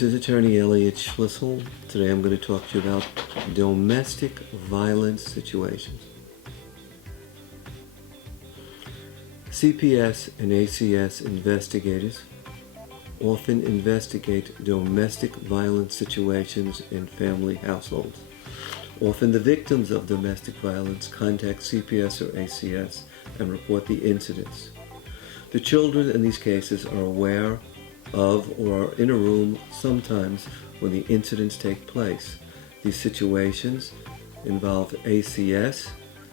This is Attorney Elliot Schlissel. Today I'm going to talk to you about domestic violence situations. CPS and ACS investigators often investigate domestic violence situations in family households. Often the victims of domestic violence contact CPS or ACS and report the incidents. The children in these cases are aware of or are in a room sometimes when the incidents take place. These situations involve ACS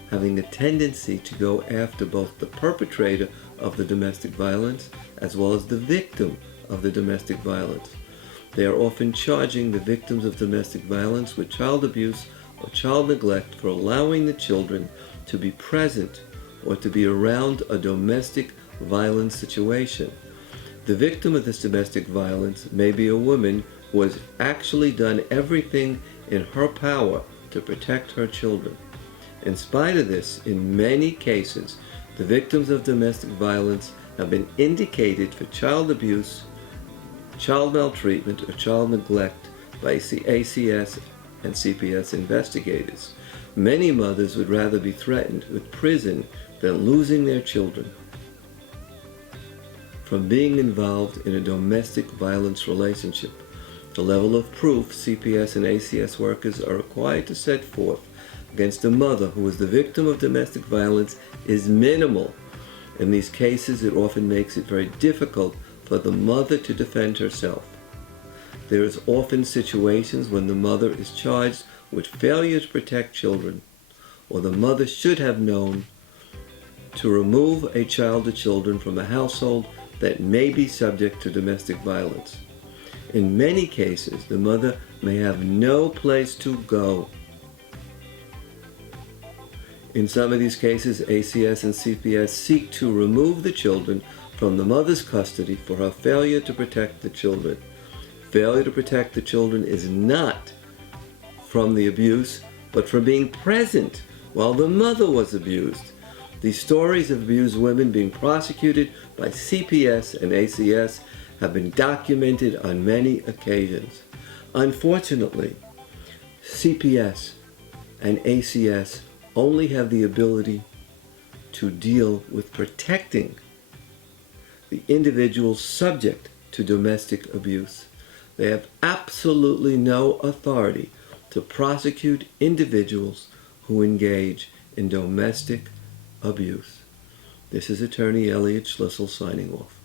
having a tendency to go after both the perpetrator of the domestic violence as well as the victim of the domestic violence. They are often charging the victims of domestic violence with child abuse or child neglect for allowing the children to be present or to be around a domestic violence situation. The victim of this domestic violence may be a woman who has actually done everything in her power to protect her children. In spite of this, in many cases, the victims of domestic violence have been indicated for child abuse, child maltreatment, or child neglect by ACS and CPS investigators. Many mothers would rather be threatened with prison than losing their children from being involved in a domestic violence relationship. The level of proof CPS and ACS workers are required to set forth against a mother who is the victim of domestic violence is minimal. In these cases, it often makes it very difficult for the mother to defend herself. There is often situations when the mother is charged with failure to protect children, or the mother should have known to remove a child or children from a household that may be subject to domestic violence. In many cases, the mother may have no place to go. In some of these cases, ACS and CPS seek to remove the children from the mother's custody for her failure to protect the children. Failure to protect the children is not from the abuse, but from being present while the mother was abused. These stories of abused women being prosecuted by CPS and ACS have been documented on many occasions. Unfortunately, CPS and ACS only have the ability to deal with protecting the individuals subject to domestic abuse. They have absolutely no authority to prosecute individuals who engage in domestic abuse. This is Attorney Elliot Schlissel signing off.